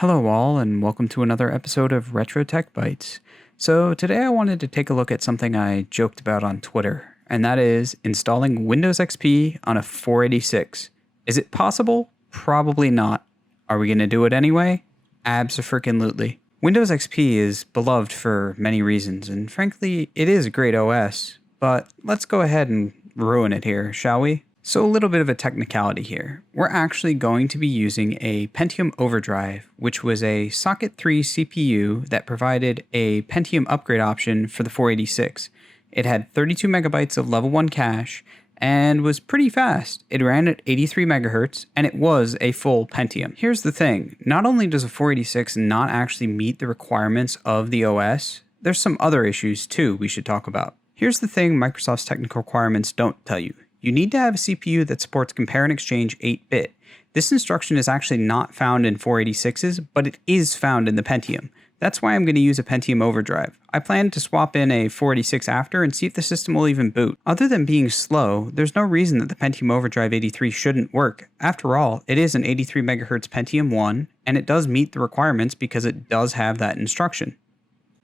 Hello all and welcome to another episode of RetroTechBytes. So today I wanted to take a look at something I joked about on Twitter, and that is installing Windows XP on a 486. Is it possible? Probably not. Are we going to do it anyway? Abso-freaking-lutely. Windows XP is beloved for many reasons, and frankly, it is a great OS, but let's go ahead and ruin it here, shall we? So a little bit of a technicality here. We're actually going to be using a Pentium Overdrive, which was a Socket 3 CPU that provided a Pentium upgrade option for the 486. It had 32 megabytes of level 1 cache and was pretty fast. It ran at 83 megahertz and it was a full Pentium. Here's the thing, not only does a 486 not actually meet the requirements of the OS, there's some other issues too we should talk about. Here's the thing Microsoft's technical requirements don't tell you. You need to have a CPU that supports compare and exchange 8-bit. This instruction is actually not found in 486s, but it is found in the Pentium. That's why I'm going to use a Pentium Overdrive. I plan to swap in a 486 after and see if the system will even boot. Other than being slow, there's no reason that the Pentium Overdrive 83 shouldn't work. After all, it is an 83 MHz Pentium 1, and it does meet the requirements because it does have that instruction.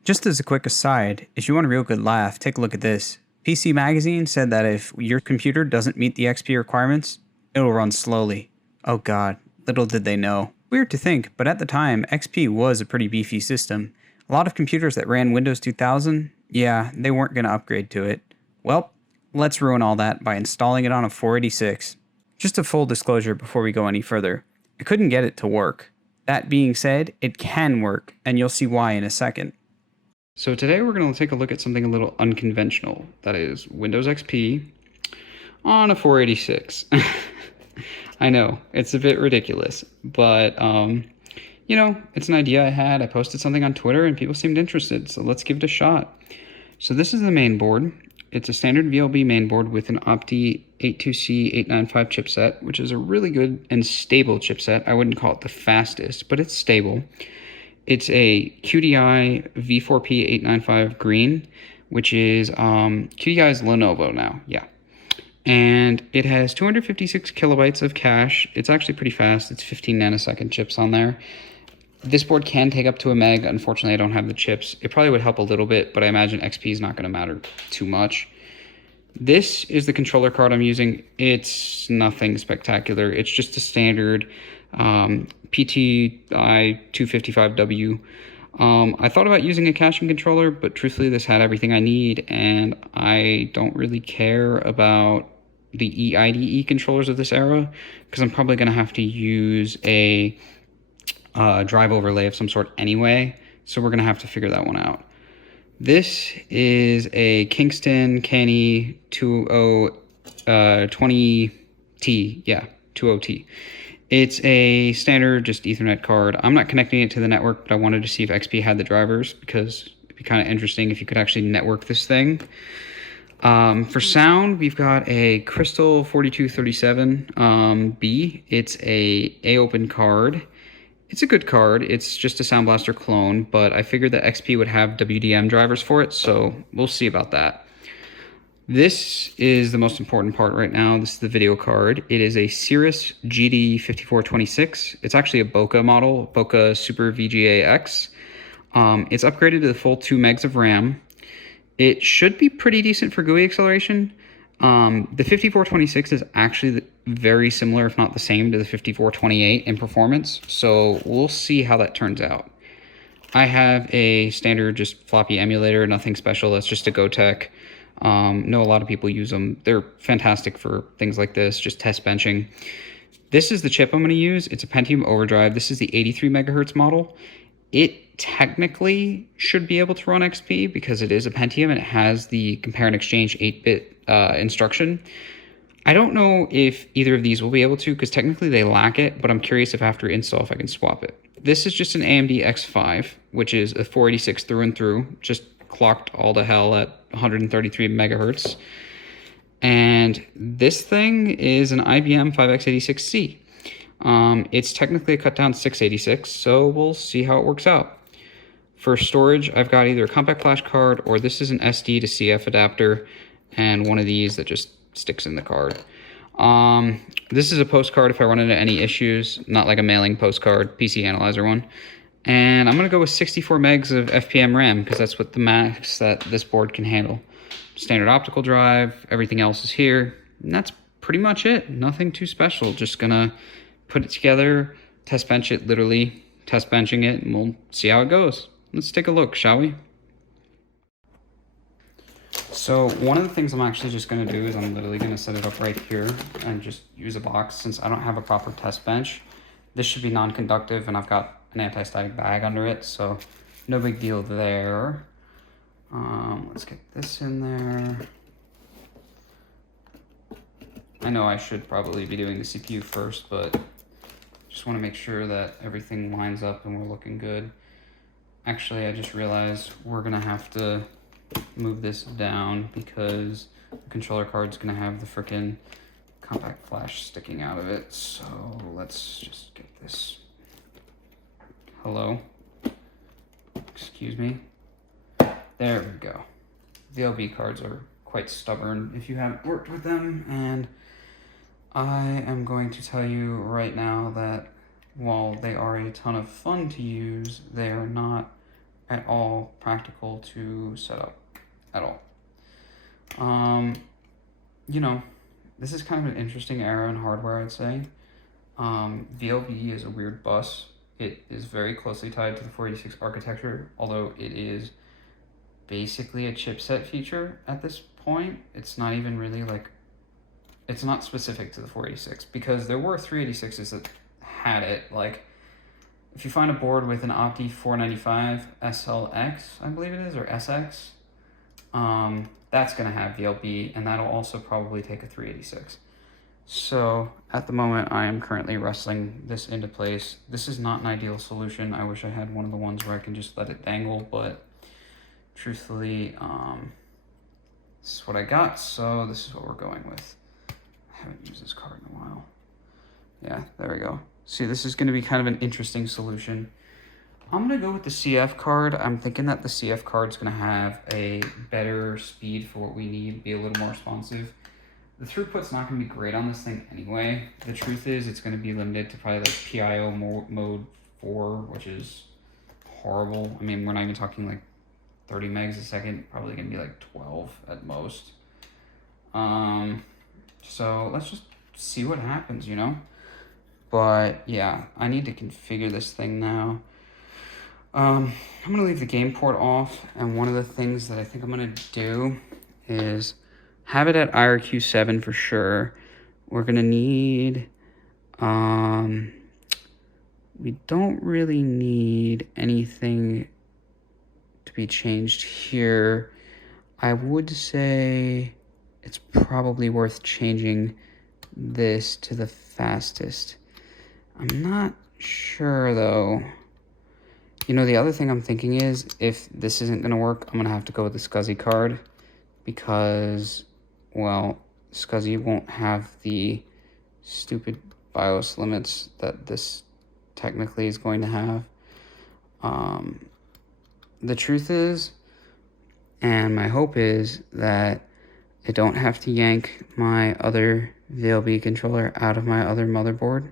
Just as a quick aside, if you want a real good laugh, take a look at this. PC Magazine said that if your computer doesn't meet the XP requirements, it'll run slowly. Oh god, little did they know. Weird to think, but at the time, XP was a pretty beefy system. A lot of computers that ran Windows 2000, yeah, they weren't going to upgrade to it. Well, let's ruin all that by installing it on a 486. Just a full disclosure before we go any further. I couldn't get it to work. That being said, it can work, and you'll see why in a second. So today we're going to take a look at something a little unconventional, that is Windows XP on a 486. I know, it's a bit ridiculous, but it's an idea I had. I posted something on Twitter and people seemed interested, so let's give it a shot. So this is the main board. It's a standard VLB mainboard with an Opti 82C895 chipset, which is a really good and stable chipset. I wouldn't call it the fastest, but it's stable. It's a QDI V4P895 green, which is QDI's Lenovo now, yeah. And it has 256 kilobytes of cache. It's actually pretty fast. It's 15 nanosecond chips on there. This board can take up to a meg. Unfortunately, I don't have the chips. It probably would help a little bit, but I imagine XP is not going to matter too much. This is the controller card I'm using. It's nothing spectacular. It's just a standard PTI 255W. I thought about using a caching controller, but truthfully this had everything I need, and I don't really care about the eIDE controllers of this era, because I'm probably going to have to use a drive overlay of some sort anyway, so we're going to have to figure that one out. This is a Kingston Canny 20T, yeah, 20T. It's a standard just Ethernet card. I'm not connecting it to the network, but I wanted to see if XP had the drivers because it'd be kind of interesting if you could actually network this thing. For sound, we've got a Crystal 4237B. It's a A-Open card. It's a good card. It's just a Sound Blaster clone, but I figured that XP would have WDM drivers for it, so we'll see about that. This is the most important part right now. This is the video card. It is a Cirrus GD5426. It's actually a Bokeh model, Bokeh Super VGA X. It's upgraded to the full 2 megs of RAM. It should be pretty decent for GUI acceleration. The 5426 is actually very similar, if not the same, to the 5428 in performance. So we'll see how that turns out. I have a standard just floppy emulator, nothing special. It's just a Gotek. Know a lot of people use them. They're fantastic for things like this, just test benching. This is the chip I'm going to use. It's a Pentium Overdrive. This is the 83 megahertz model. It technically should be able to run XP because it is a Pentium and it has the compare and exchange 8-bit instruction. I don't know if either of these will be able to because technically they lack it, but I'm curious if after install if I can swap it. This is just an AMD X5, which is a 486 through and through, just clocked all to hell at 133 megahertz. And this thing is an IBM 5x86C. It's technically a cut down 686, so we'll see how it works out. For storage, I've got either a compact flash card or this is an SD to CF adapter and one of these that just sticks in the card. This is a postcard if I run into any issues, not like a mailing postcard, PC Analyzer one. And I'm gonna go with 64 megs of FPM RAM because that's what the max that this board can handle. Standard optical drive, everything else is here. And that's pretty much it. Nothing too special. Just gonna put it together, test bench it, literally test benching it, and we'll see how it goes. Let's take a look, shall we? So one of the things I'm actually just going to do is I'm literally going to set it up right here and just use a box since I don't have a proper test bench. This should be non-conductive and I've got an anti-static bag under it, so no big deal there. Let's get this in there. I know I should probably be doing the CPU first, but just want to make sure that everything lines up and we're looking good. Actually, I just realized we're going to have to move this down because the controller card's gonna have the frickin' compact flash sticking out of it. So let's just get this. Hello? Excuse me? There we go. VLB cards are quite stubborn if you haven't worked with them, and I am going to tell you right now that while they are a ton of fun to use, they are not at all practical to set up at all. You know, this is kind of an interesting era in hardware, I'd say. VLB is a weird bus. It is very closely tied to the 486 architecture, although it is basically a chipset feature at this point. It's not even really like, it's not specific to the 486 because there were 386s that had it. Like, if you find a board with an Opti 495 SLX, I believe it is, or SX, that's going to have VLB, and that'll also probably take a 386. So at the moment, I am currently wrestling this into place. This is not an ideal solution. I wish I had one of the ones where I can just let it dangle, but truthfully, this is what I got, so this is what we're going with. I haven't used this card in a while. Yeah, there we go. See, this is going to be kind of an interesting solution. I'm going to go with the CF card. I'm thinking that the CF card is going to have a better speed for what we need, be a little more responsive. The throughput's not going to be great on this thing anyway. The truth is it's going to be limited to probably like PIO mode 4, which is horrible. I mean, we're not even talking like 30 megs a second, probably going to be like 12 at most. So let's just see what happens, you know? But yeah, I need to configure this thing now. I'm going to leave the game port off, and one of the things that I think I'm going to do is have it at IRQ7 for sure. We're going to need, we don't really need anything to be changed here. I would say it's probably worth changing this to the fastest. I'm not sure though. You know, the other thing I'm thinking is if this isn't going to work, I'm going to have to go with the SCSI card because, well, SCSI won't have the stupid BIOS limits that this technically is going to have. The truth is, and my hope is, that I don't have to yank my other VLB controller out of my other motherboard,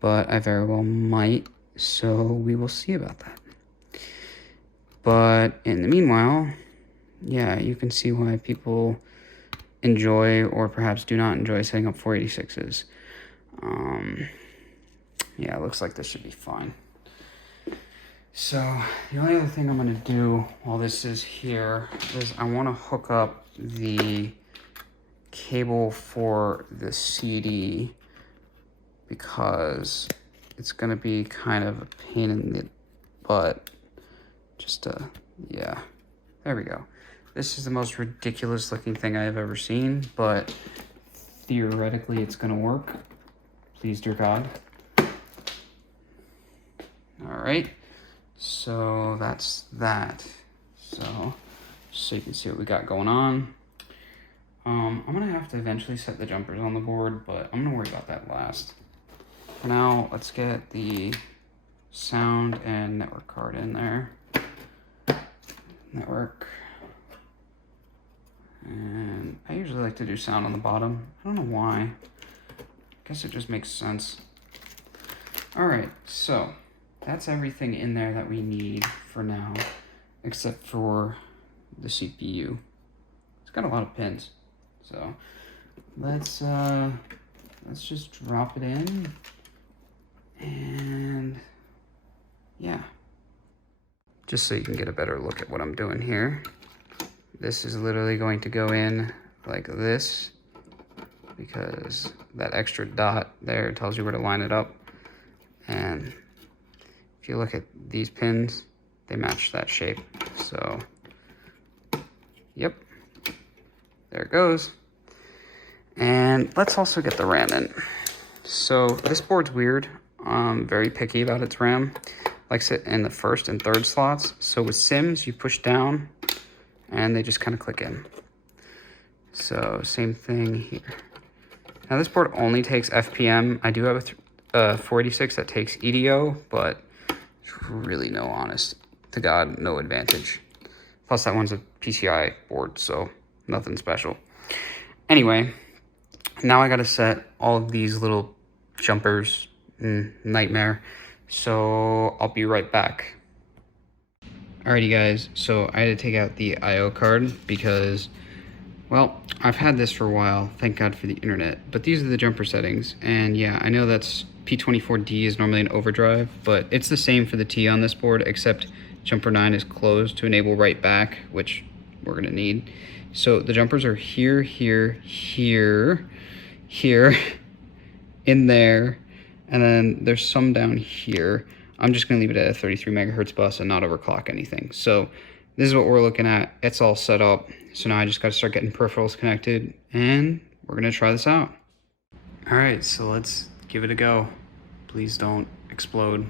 but I very well might, so we will see about that. But in the meanwhile, yeah, you can see why people enjoy or perhaps do not enjoy setting up 486s. Yeah, it looks like this should be fine. So the only other thing I'm going to do while this is here is I want to hook up the cable for the CD because it's going to be kind of a pain in the butt. Just yeah, there we go. This is the most ridiculous looking thing I have ever seen, but theoretically it's going to work. Please, dear God. All right. So that's that. So you can see what we got going on. I'm going to have to eventually set the jumpers on the board, but I'm going to worry about that last. For now, let's get the sound and network card in there. Network. And I usually like to do sound on the bottom. I don't know why. guess it just makes sense. Alright, so that's everything in there that we need for now, except for the CPU. It's got a lot of pins, so let's just drop it in, and yeah. Just so you can get a better look at what I'm doing here, this is literally going to go in like this, because that extra dot there tells you where to line it up. And if you look at these pins, they match that shape. So, yep, there it goes. And let's also get the RAM in. So this board's weird. I'm very picky about its RAM. Likes it in the first and third slots. So with Sims, you push down and they just kind of click in. So same thing here. Now this board only takes FPM. I do have a 486 that takes EDO, but it's really no, honest to God, no advantage. Plus that one's a PCI board, so nothing special. Anyway, now I gotta set all of these little jumpers. Nightmare. So I'll be right back. Alrighty guys, so I had to take out the IO card because, well, I've had this for a while, thank God for the internet, but these are the jumper settings, and yeah, I know that's P24D is normally an overdrive, but it's the same for the T on this board, except jumper 9 is closed to enable right back, which we're gonna need. So the jumpers are here, here, here, here, in there, and then there's some down here. I'm just gonna leave it at a 33 megahertz bus and not overclock anything. So this is what we're looking at. It's all set up. So now I just gotta start getting peripherals connected and we're gonna try this out. All right, so let's give it a go. Please don't explode.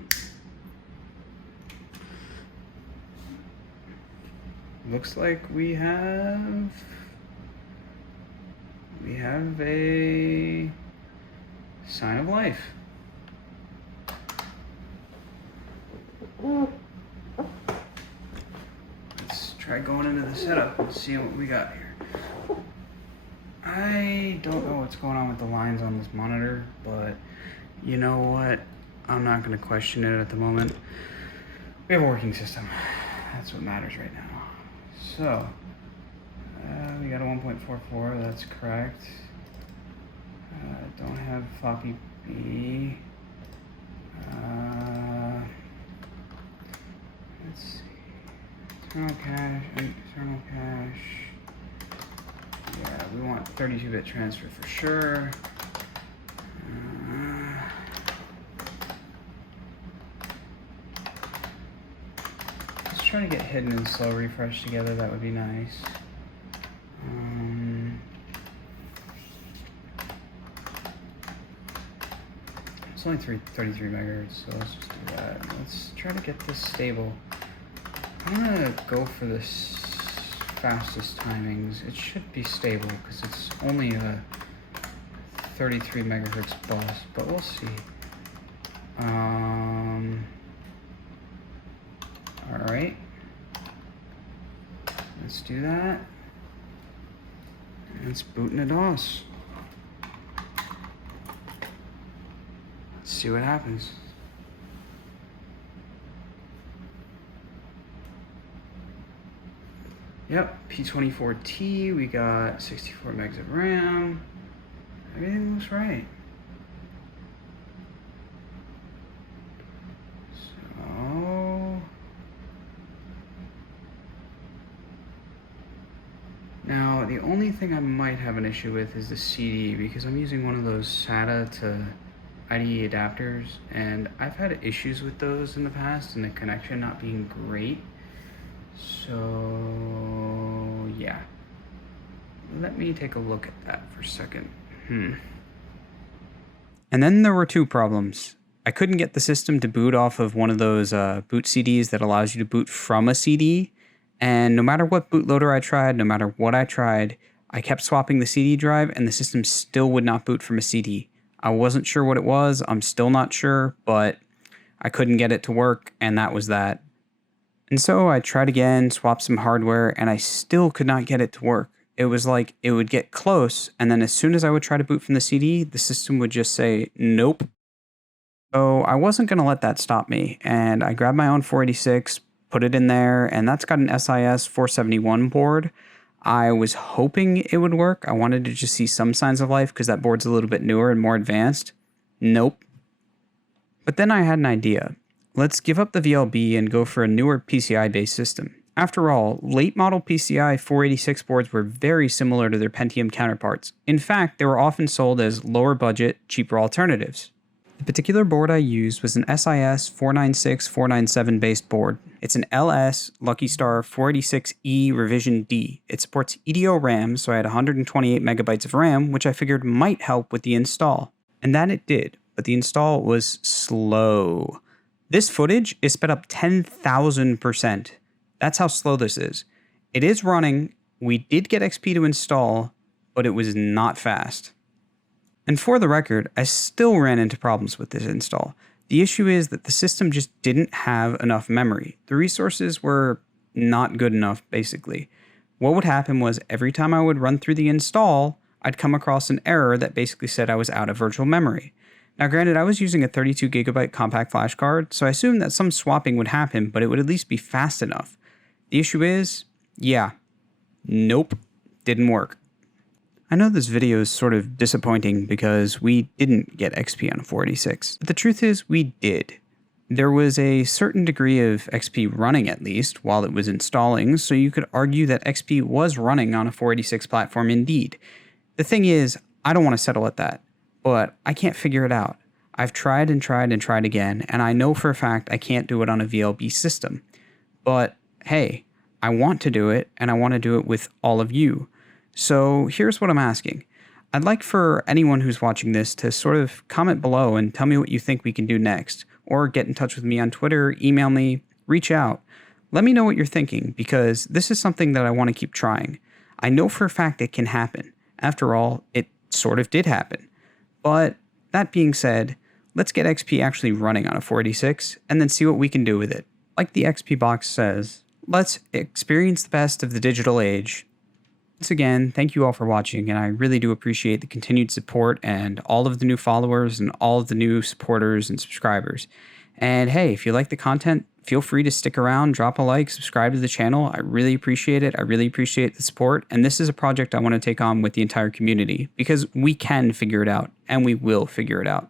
Looks like we have a sign of life. Let's try going into the setup and see what we got here. I don't know what's going on with the lines on this monitor, but you know what? I'm not going to question it at the moment. We have a working system. That's what matters right now. So, we got a 1.44, that's correct. Don't have floppy B. Let's see. Internal cache. Yeah, we want 32-bit transfer for sure. Let's try to get hidden and slow refresh together. That would be nice. It's only 33 megahertz, so let's just do that. Let's try to get this stable. I'm gonna go for the fastest timings. It should be stable because it's only a 33 megahertz bus, but we'll see. All right, let's do that. And it's booting a DOS. Let's see what happens. Yep, P24T, we got 64 megs of RAM. Everything looks right. So, now the only thing I might have an issue with is the CD, because I'm using one of those SATA to IDE adapters, and I've had issues with those in the past and the connection not being great. So yeah, let me take a look at that for a second. And then there were two problems. I couldn't get the system to boot off of one of those boot CDs that allows you to boot from a CD, and no matter what bootloader I tried, no matter what I tried, I kept swapping the CD drive and the system still would not boot from a CD. I wasn't sure what it was, I'm still not sure, but I couldn't get it to work, and that was that. And so I tried again, swapped some hardware, and I still could not get it to work. It was like it would get close, and then as soon as I would try to boot from the CD, the system would just say, nope. So I wasn't going to let that stop me, and I grabbed my own 486, put it in there, and that's got an SIS 471 board. I was hoping it would work. I wanted to just see some signs of life because that board's a little bit newer and more advanced. Nope. But then I had an idea. Let's give up the VLB and go for a newer PCI-based system. After all, late model PCI 486 boards were very similar to their Pentium counterparts. In fact, they were often sold as lower budget, cheaper alternatives. The particular board I used was an SIS 496-497 based board. It's an LS Lucky Star 486E Revision D. It supports EDO RAM, so I had 128 megabytes of RAM, which I figured might help with the install. And that it did, but the install was slow. This footage is sped up 10,000%. That's how slow this is. It is running. We did get XP to install, but it was not fast. And for the record, I still ran into problems with this install. The issue is that the system just didn't have enough memory. The resources were not good enough, basically. What would happen was every time I would run through the install, I'd come across an error that basically said I was out of virtual memory. Now granted, I was using a 32 gigabyte compact flash card, so I assumed that some swapping would happen, but it would at least be fast enough. The issue is, nope, didn't work. I know this video is sort of disappointing because we didn't get XP on a 486, but the truth is we did. There was a certain degree of XP running at least while it was installing, so you could argue that XP was running on a 486 platform indeed. The thing is, I don't want to settle at that, but I can't figure it out. I've tried and tried and tried again, and I know for a fact I can't do it on a VLB system. But hey, I want to do it, and I want to do it with all of you. So here's what I'm asking. I'd like for anyone who's watching this to sort of comment below and tell me what you think we can do next, or get in touch with me on Twitter, email me, reach out. Let me know what you're thinking, because this is something that I want to keep trying. I know for a fact it can happen. After all, it sort of did happen. But that being said, let's get XP actually running on a 486 and then see what we can do with it. Like the XP box says, let's experience the best of the digital age. Once again, thank you all for watching, and I really do appreciate the continued support and all of the new followers and all of the new supporters and subscribers. And hey, if you like the content, feel free to stick around, drop a like, subscribe to the channel. I really appreciate it. I really appreciate the support. And this is a project I want to take on with the entire community because we can figure it out and we will figure it out.